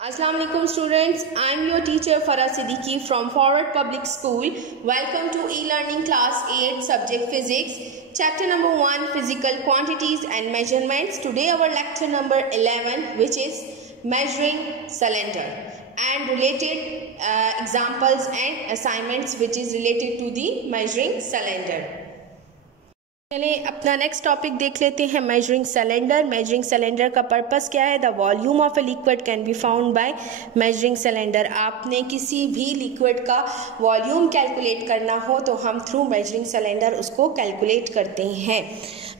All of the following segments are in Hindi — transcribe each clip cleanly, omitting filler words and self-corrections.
Assalamu alaikum students, I am your teacher Farah Siddiqui from Forward Public School. Welcome to e-learning class 8 subject physics, chapter number 1 physical quantities and measurements. Today our lecture number 11, which is measuring cylinder and related examples and assignments which is related to the measuring cylinder. चलिए अपना नेक्स्ट टॉपिक देख लेते हैं मेजरिंग सिलेंडर। मेजरिंग सिलेंडर का पर्पस क्या है? The volume of a liquid can be found by measuring cylinder. आपने किसी भी लिक्विड का वॉल्यूम कैलकुलेट करना हो तो हम थ्रू मेजरिंग सिलेंडर उसको कैलकुलेट करते हैं।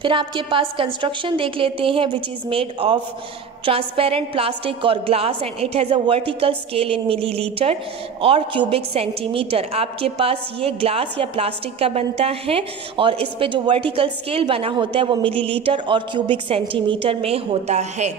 फिर आपके पास कंस्ट्रक्शन देख लेते हैं which is made of transparent plastic और glass and it has a vertical scale in millilitre और क्यूबिक सेंटीमीटर। आपके पास ये ग्लास या प्लास्टिक का बनता है और इस पे जो वर्टिकल स्केल बना होता है वो मिलीलीटर और क्यूबिक सेंटीमीटर में होता है।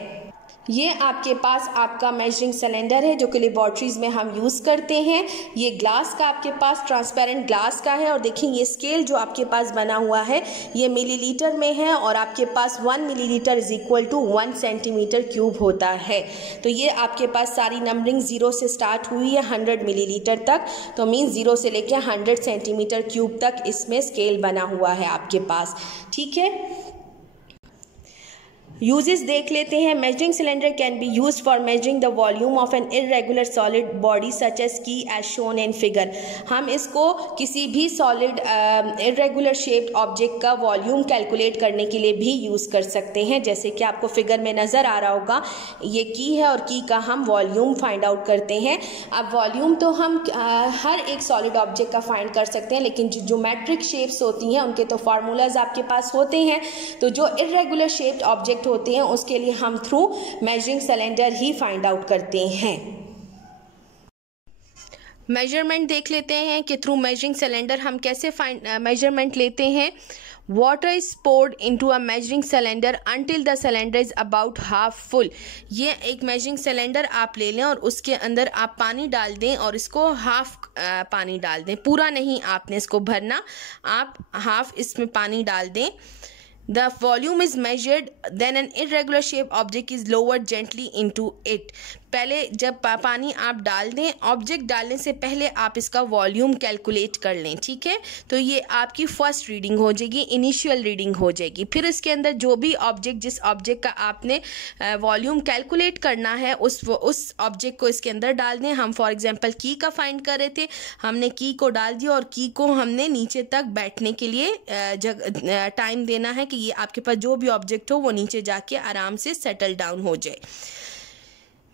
ये आपके पास आपका मेजरिंग सिलेंडर है जो कि लेबॉर्ट्रीज में हम यूज़ करते हैं। ये ग्लास का आपके पास ट्रांसपेरेंट ग्लास का है और देखिए ये स्केल जो आपके पास बना हुआ है ये मिलीलीटर में है और आपके पास 1 millilitre is equal to 1 centimetre cube होता है। तो ये आपके पास सारी नंबरिंग 0 से स्टार्ट हुई है 100 मिलीलीटर तक, तो मीन्स 0 से लेकर 100 सेंटीमीटर क्यूब तक इसमें स्केल बना हुआ है आपके पास। ठीक है, यूजेस देख लेते हैं। Measuring cylinder can be use for measuring the volume of an irregular solid body such as की एज शोन इन फिगर। हम इसको किसी भी सॉलिड इरेगुलर शेप्ड ऑब्जेक्ट का वॉल्यूम कैलकुलेट करने के लिए भी यूज़ कर सकते हैं। जैसे कि आपको फिगर में नज़र आ रहा होगा ये की है और की का हम वॉल्यूम फाइंड आउट करते हैं। अब वॉल्यूम तो हम हर एक सॉलिड ऑब्जेक्ट का फाइंड कर सकते हैं, लेकिन जो ज्योमेट्रिक शेप्स होती हैं उनके तो फार्मूलाज आपके पास होते हैं। तो जो इरेगुलर शेप्ड ऑब्जेक्ट होते हैं उसके लिए हम थ्रू मेजरिंग सिलेंडर ही फाइंड आउट करते हैं। मेजरमेंट देख लेते हैं कि थ्रू मेजरिंग सिलेंडर हम कैसे मेजरमेंट लेते हैं। Water is poured into a measuring cylinder until the cylinder is about half full. ये एक मेजरिंग सिलेंडर आप ले लें और उसके अंदर आप पानी डाल दें और इसको हाफ पानी डाल दें, पूरा नहीं आपने इसको भरना, आप हाफ इसमें पानी डाल दें। The volume is measured, then an irregular shape object is lowered gently into it. पहले जब पानी आप डाल दें, ऑब्जेक्ट डालने से पहले आप इसका वॉल्यूम कैलकुलेट कर लें। ठीक है, तो ये आपकी फर्स्ट रीडिंग हो जाएगी, इनिशियल रीडिंग हो जाएगी। फिर इसके अंदर जो भी ऑब्जेक्ट जिस ऑब्जेक्ट का आपने वॉल्यूम कैलकुलेट करना है उस ऑब्जेक्ट को इसके अंदर डाल दें। हम फॉर एग्जांपल की का फाइंड कर रहे थे, हमने की को डाल दिया और की को हमने नीचे तक बैठने के लिए टाइम देना है कि ये आपके पास जो भी ऑब्जेक्ट हो वो नीचे जाके आराम से सेटल डाउन हो जाए।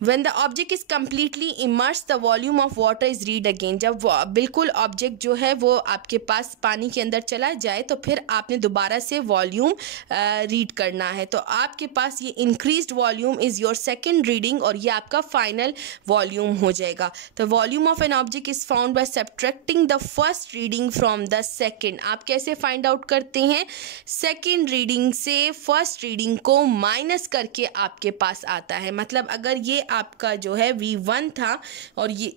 When the object is completely immersed, the volume of water is read again. जब बिल्कुल ऑब्जेक्ट जो है वो आपके पास पानी के अंदर चला जाए तो फिर आपने दोबारा से वॉल्यूम रीड करना है। तो आपके पास ये increased volume is your second reading और ये आपका फाइनल वॉल्यूम हो जाएगा। तो volume of an object is found by subtracting the first reading from the second. आप कैसे फाइंड आउट करते हैं? सेकेंड रीडिंग से फर्स्ट रीडिंग को माइनस करके आपके पास आता है। मतलब अगर ये आपका जो है V1 था और ये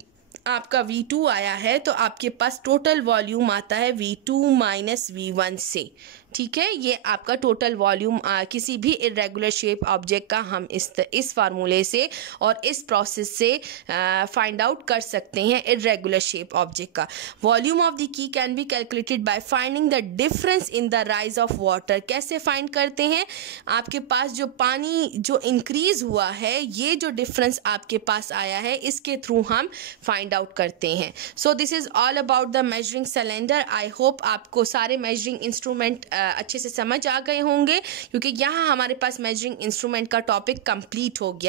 आपका V2 आया है तो आपके पास टोटल वॉल्यूम आता है V2 माइनस V1 से। ठीक है, ये आपका टोटल वॉल्यूम किसी भी इरेगुलर शेप ऑब्जेक्ट का हम इस फार्मूले से और इस प्रोसेस से फाइंड आउट कर सकते हैं इरेगुलर शेप ऑब्जेक्ट का। Volume of the key can be calculated by finding the difference in the rise of water. कैसे फाइंड करते हैं? आपके पास जो पानी जो इंक्रीज हुआ है, ये जो डिफरेंस आपके पास आया है, इसके थ्रू हम फाइंड आउट करते हैं। So this is all about the measuring cylinder. I hope आपको सारे मेजरिंग इंस्ट्रूमेंट अच्छे से समझ आ गए होंगे क्योंकि यहाँ हमारे पास मेजरिंग इंस्ट्रूमेंट का टॉपिक कंप्लीट हो गया।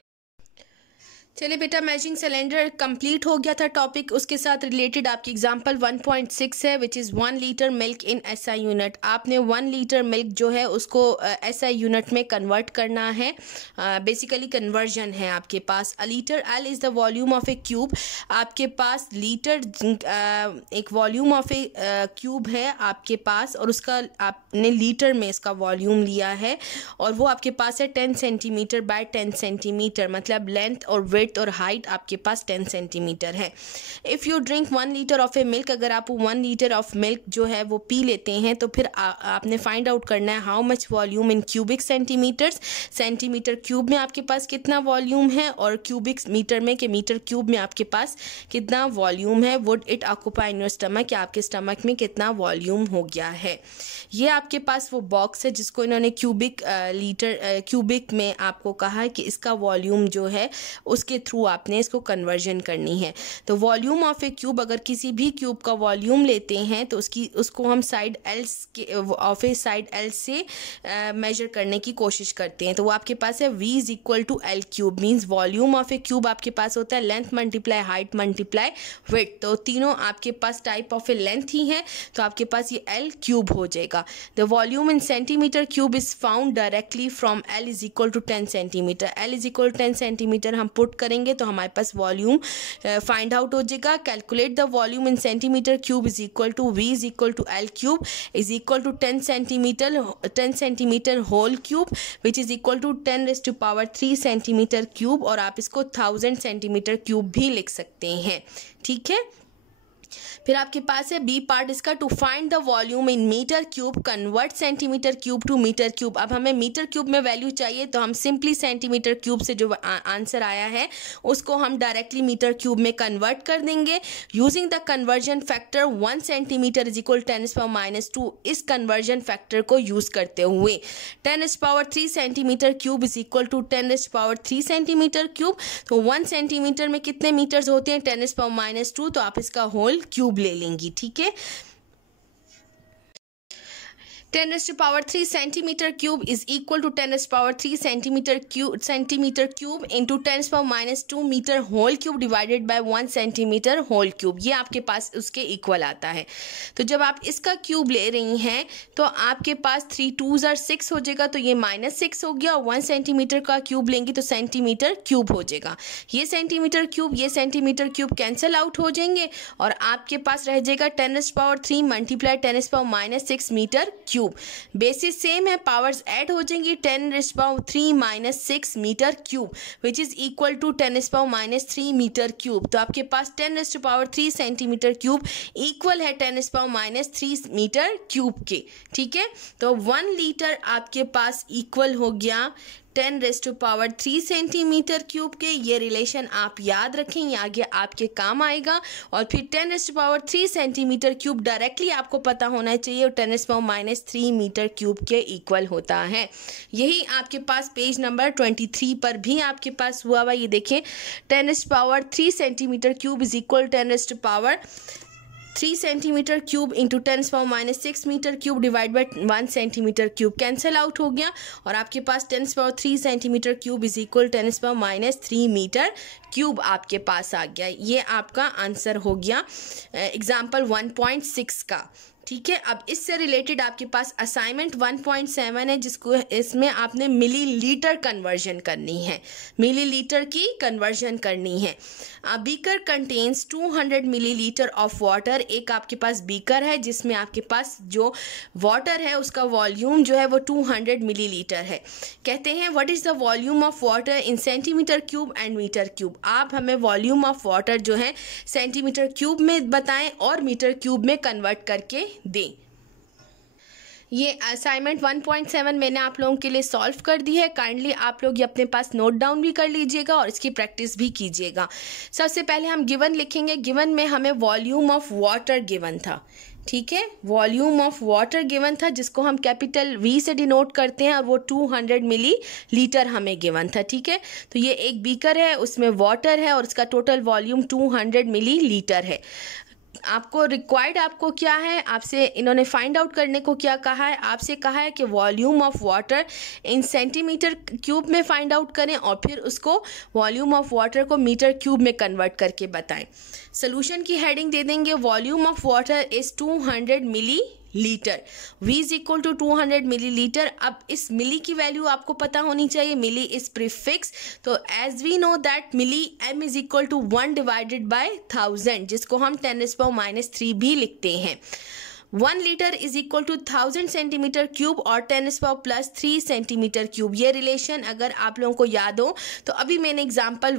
चलिए बेटा, मेजरिंग सिलेंडर कंप्लीट हो गया था टॉपिक। उसके साथ रिलेटेड आपकी एग्जांपल 1.6 है which is 1 litre milk in SI unit. आपने 1 लीटर मिल्क जो है उसको SI यूनिट में कन्वर्ट करना है। बेसिकली कन्वर्जन है आपके पास। A litre L is the volume of a cube. आपके पास लीटर एक वॉल्यूम ऑफ ए क्यूब है आपके पास और उसका आपने लीटर में इसका वॉल्यूम लिया है और वो आपके पास है 10 सेंटीमीटर बाय 10 सेंटीमीटर। मतलब लेंथ और विड्थ विड्थ और हाइट आपके पास 10 सेंटीमीटर है। If you drink 1 litre of A milk, अगर आप 1 लीटर ऑफ मिल्क जो है वो पी लेते हैं तो फिर आपने फाइंड आउट करना है how much volume in cubic centimetres, centimetre cube में आपके पास कितना वॉल्यूम है और क्यूबिक मीटर में कि मीटर क्यूब में आपके पास कितना वॉल्यूम है। Would it occupy in your stomach, कि आपके स्टमक में कितना वॉल्यूम हो गया है। ये आपके पास वो बॉक्स है जिसको इन्होंने क्यूबिक में आपको कहा है कि इसका वॉल्यूम जो है उसके थ्रू आपने इसको कन्वर्जन करनी है। तो वॉल्यूम ऑफ ए क्यूब, अगर किसी भी क्यूब का वॉल्यूम लेते हैं तो उसको हम side L of A side L से मेजर करने की कोशिश करते हैं। तो वो आपके पास है V is equal to L cube, means volume of a cube आपके पास होता है length multiply height multiply width. तो तीनों आपके पास टाइप ऑफ ए लेंथ ही है, तो आपके पास ये एल क्यूब हो जाएगा। The volume in centimetre cube is found directly from L is equal to 10 centimetre. L is equal 10 centimetre हम पुट करेंगे तो हमारे पास वॉल्यूम फाइंड आउट हो जाएगा। Calculate the volume in centimetre cube is equal to V is equal to L cube is equal to 10 centimetre whole cube which is equal to 10⁻³ centimetre cube, और आप इसको 1000 सेंटीमीटर क्यूब भी लिख सकते हैं। ठीक है, फिर आपके पास है बी पार्ट इसका, to find the volume in metre cube convert centimetre cube to metre cube. अब हमें मीटर क्यूब में वैल्यू चाहिए तो हम सिंपली सेंटीमीटर क्यूब से जो आंसर आया है उसको हम डायरेक्टली मीटर क्यूब में कन्वर्ट कर देंगे using the conversion factor 1 centimetre is equal 10⁻²। इस कन्वर्जन फैक्टर को यूज करते हुए 10⁻³ centimetre cube is equal to 10⁻³ centimetre cube. तो 1 सेंटीमीटर में कितने मीटर्स होते हैं 10⁻², तो आप इसका होल क्यूब ले लेंगी। ठीक है, 10⁻³ centimetre cube is equal to 10⁻³ centimetre cube into 10⁻² metre whole cube divided by 1 centimetre whole cube. ये आपके पास उसके इक्वल आता है। तो जब आप इसका क्यूब ले रही हैं तो आपके पास 3 2s are 6 हो जाएगा, तो ये -6 हो गया। 1 सेंटीमीटर का क्यूब लेंगी तो सेंटीमीटर क्यूब हो जाएगा। ये सेंटीमीटर क्यूब कैंसिल आउट हो जाएंगे और आपके पास रह जाएगा 10⁻³ multiply 10⁻⁻6 metre cube. Basis same है, पावर्स ऐड हो जाएंगी। 10⁻³ - 6 metre cube which is equal to 10⁻³ metre cube. तो आपके पास 10⁻³ सेंटीमीटर क्यूब इक्वल है 10⁻³ मीटर क्यूब के। ठीक है, तो 1 लीटर आपके पास इक्वल हो गया 10⁻³ सेंटीमीटर क्यूब के। ये रिलेशन आप याद रखें, ये आगे आपके काम आएगा। और फिर 10⁻³ सेंटीमीटर क्यूब डायरेक्टली आपको पता होना चाहिए और 10⁻³ मीटर क्यूब के इक्वल होता है। यही आपके पास पेज नंबर 23 पर भी आपके पास हुआ हुआ। ये देखें 10⁻³ centimetre cube is equal 10⁻³ centimetre cube into 10⁻⁻6 metre cube divide by 1 centimetre cube cancel out हो गया और आपके पास 10⁻³ centimetre cube is equal 10⁻³ metre cube आपके पास आ गया। ये आपका आंसर हो गया एग्जाम्पल 1.6 का। ठीक है, अब इससे रिलेटेड आपके पास असाइनमेंट 1.7 है जिसको इसमें आपने मिलीलीटर कन्वर्जन करनी है, मिलीलीटर की कन्वर्जन करनी है। Beaker contains 200 millilitre of water. एक आपके पास बीकर है जिसमें आपके पास जो वाटर है उसका वॉल्यूम जो है वो 200 मिलीलीटर है। कहते हैं what is the volume of water in centimetre cube and metre cube. आप हमें वॉल्यूम ऑफ वाटर जो है सेंटीमीटर क्यूब में बताएं और मीटर क्यूब में कन्वर्ट करके दें। ये असाइनमेंट 1.7 मैंने आप लोगों के लिए सॉल्व कर दी है। काइंडली आप लोग ये अपने पास नोट डाउन भी कर लीजिएगा और इसकी प्रैक्टिस भी कीजिएगा। सबसे पहले हम गिवन लिखेंगे। गिवन में हमें वॉल्यूम ऑफ वाटर गिवन था। ठीक है, वॉल्यूम ऑफ वाटर गिवन था जिसको हम कैपिटल V से डिनोट करते हैं और वो 200 मिलीलीटर हमें गिवन था। ठीक है, तो ये एक बीकर है, उसमें वाटर है और उसका टोटल वॉल्यूम 200 मिलीलीटर है। आपको रिक्वायर्ड आपको क्या है, आपसे इन्होंने फाइंड आउट करने को क्या कहा है, आपसे कहा है कि volume of water in centimetre cube में फाइंड आउट करें और फिर उसको वॉल्यूम ऑफ वाटर को मीटर क्यूब में कन्वर्ट करके बताएं। सोल्यूशन की हेडिंग दे देंगे volume of water is 200 millilitre. V is equal to 200 millilitre. अब इस मिली की वैल्यू आपको पता होनी चाहिए, मिली इज प्रीफिक्स। तो as we know that milli m is equal to 1 divided by 1000 जिसको हम 10⁻³ भी लिखते हैं। 1 litre is equal to 1000 centimetre cube और 10⁻³ सेंटीमीटर क्यूब। ये रिलेशन अगर आप लोगों को याद हो तो अभी मैंने एग्जाम्पल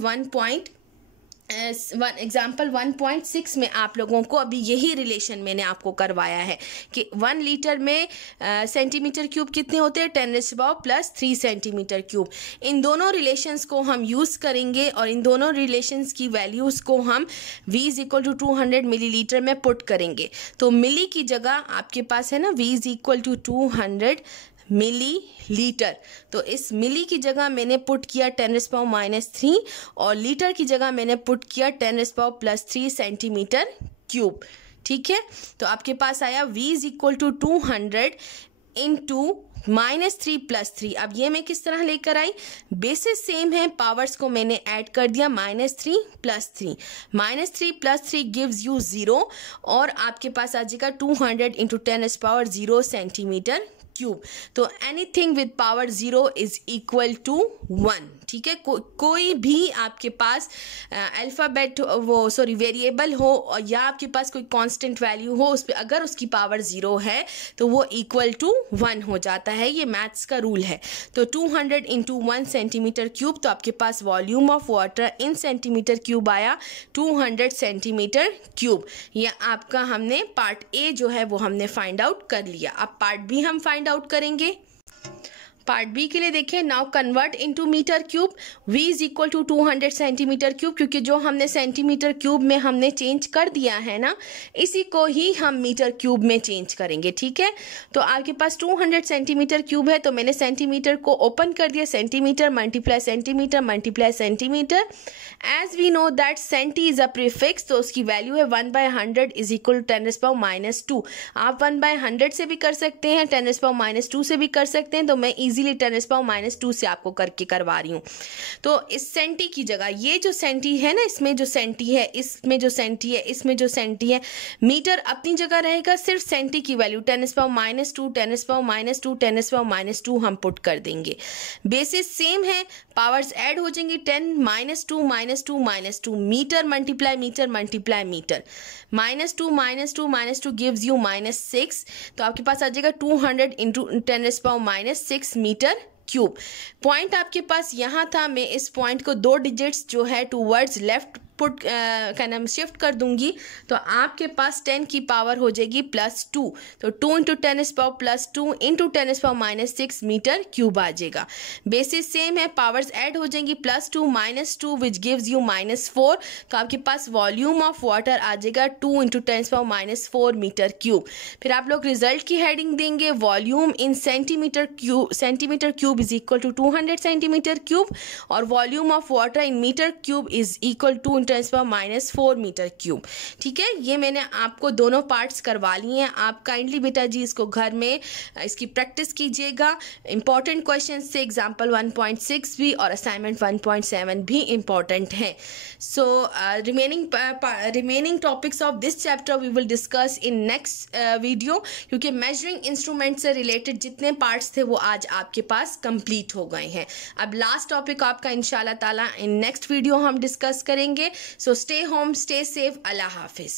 1.6 में आप लोगों को अभी यही रिलेशन मैंने आपको करवाया है कि 1 लीटर में सेंटीमीटर क्यूब कितने होते हैं, 10⁻³ सेंटीमीटर क्यूब। इन दोनों रिलेशंस को हम यूज़ करेंगे और इन दोनों रिलेशंस की वैल्यूज़ को हम V is equal to 200 millilitre में पुट करेंगे। तो मिली की जगह आपके पास है ना V is equal to 200 millilitre, तो इस मिली की जगह मैंने पुट किया 10⁻³ और लीटर की जगह मैंने पुट किया 10⁻³ सेंटीमीटर क्यूब। ठीक है, तो आपके पास आया V is equal to 200 into -3 + 3। अब ये मैं किस तरह लेकर आई, बेसिस सेम है, पावर्स को मैंने ऐड कर दिया -3 + 3। -3 + 3 गिव्स यू 0 और आपके पास आ जाएगा 200 इंटू 10⁻0 सेंटीमीटर क्यूब। तो anything with power 0 is equal to 1। ठीक है, कोई भी आपके पास अल्फ़ाबेट वेरिएबल हो और या आपके पास कोई कांस्टेंट वैल्यू हो, उस पर अगर उसकी पावर 0 है तो वो इक्वल टू 1 हो जाता है। ये मैथ्स का रूल है। तो 200 इंटू 1 सेंटीमीटर क्यूब, तो आपके पास volume of water in centimetre cube आया 200 सेंटीमीटर क्यूब। ये आपका हमने पार्ट ए जो है वो हमने फाइंड आउट कर लिया। अब पार्ट बी हम फाइंड आउट करेंगे। पार्ट बी के लिए देखिए, now convert into metre cube. V is equal to 200 centimetre cube, क्योंकि जो हमने सेंटीमीटर क्यूब में हमने चेंज कर दिया है ना, इसी को ही हम मीटर क्यूब में चेंज करेंगे। ठीक है, तो आपके पास 200 सेंटीमीटर क्यूब है, तो मैंने सेंटीमीटर को ओपन कर दिया, centimetre multiply centimetre multiply centimetre. As we know that centi is a prefix, तो उसकी वैल्यू है 1/100 इज इक्वल टू 10⁻²। आप 1/100 से भी कर सकते हैं, 10⁻² से भी कर सकते हैं, तो मैं इजीली 10⁻² से आपको करके करवा रही हूँ। तो इस सेंटी की जगह ये जो सेंटी है ना, इसमें जो सेंटी है, इसमें जो सेंटी है, इसमें जो सेंटी है, मीटर अपनी जगह रहेगा, सिर्फ सेंटी की वैल्यू 10⁻², 10⁻², 10⁻² हम पुट कर देंगे। बेसिस सेम है, पावर्स ऐड हो जाएंगी, 10 -2 metre multiply metre multiply metre, -2 gives you -6। तो आपके पास आ जाएगा 200 इंटू 10⁻6 मीटर क्यूब। पॉइंट आपके पास यहाँ था, मैं इस पॉइंट को 2 डिजिट्स जो है टूवर्ड्स लेफ्ट पुट का नाम शिफ्ट कर दूंगी, तो आपके पास 10 की पावर हो जाएगी +2, तो 2 इंटू 10⁻² इंटू 10⁻6 मीटर क्यूब आ जाएगा। बेसिस सेम है, पावर्स ऐड हो जाएंगी, +2 -2 विच गिव्स यू -4। तो आपके पास वॉल्यूम ऑफ वाटर आ जाएगा 2 इंटू 10⁻4 मीटर क्यूब। फिर आप लोग रिजल्ट की हेडिंग देंगे, volume in centimetre cube is equal to 200 centimetre cube और volume of water in metre cube is equal to 10⁻4 metre cube. ठीक है, ये मैंने आपको दोनों पार्ट्स करवा लिए हैं। आप काइंडली बेटा जी इसको घर में इसकी प्रैक्टिस कीजिएगा। इंपॉर्टेंट क्वेश्चन से एग्जाम्पल 1.6 भी और असाइनमेंट 1.7 भी इंपॉर्टेंट है। So remaining topics of this chapter we will discuss in next video, क्योंकि मेजरिंग इंस्ट्रूमेंट से रिलेटेड जितने पार्ट्स थे वो आज आपके पास कंप्लीट हो गए हैं। अब लास्ट टॉपिक आपका इंशाल्लाह ताला इन नेक्स्ट वीडियो हम डिस्कस करेंगे। So stay home, stay safe. Allah Hafiz.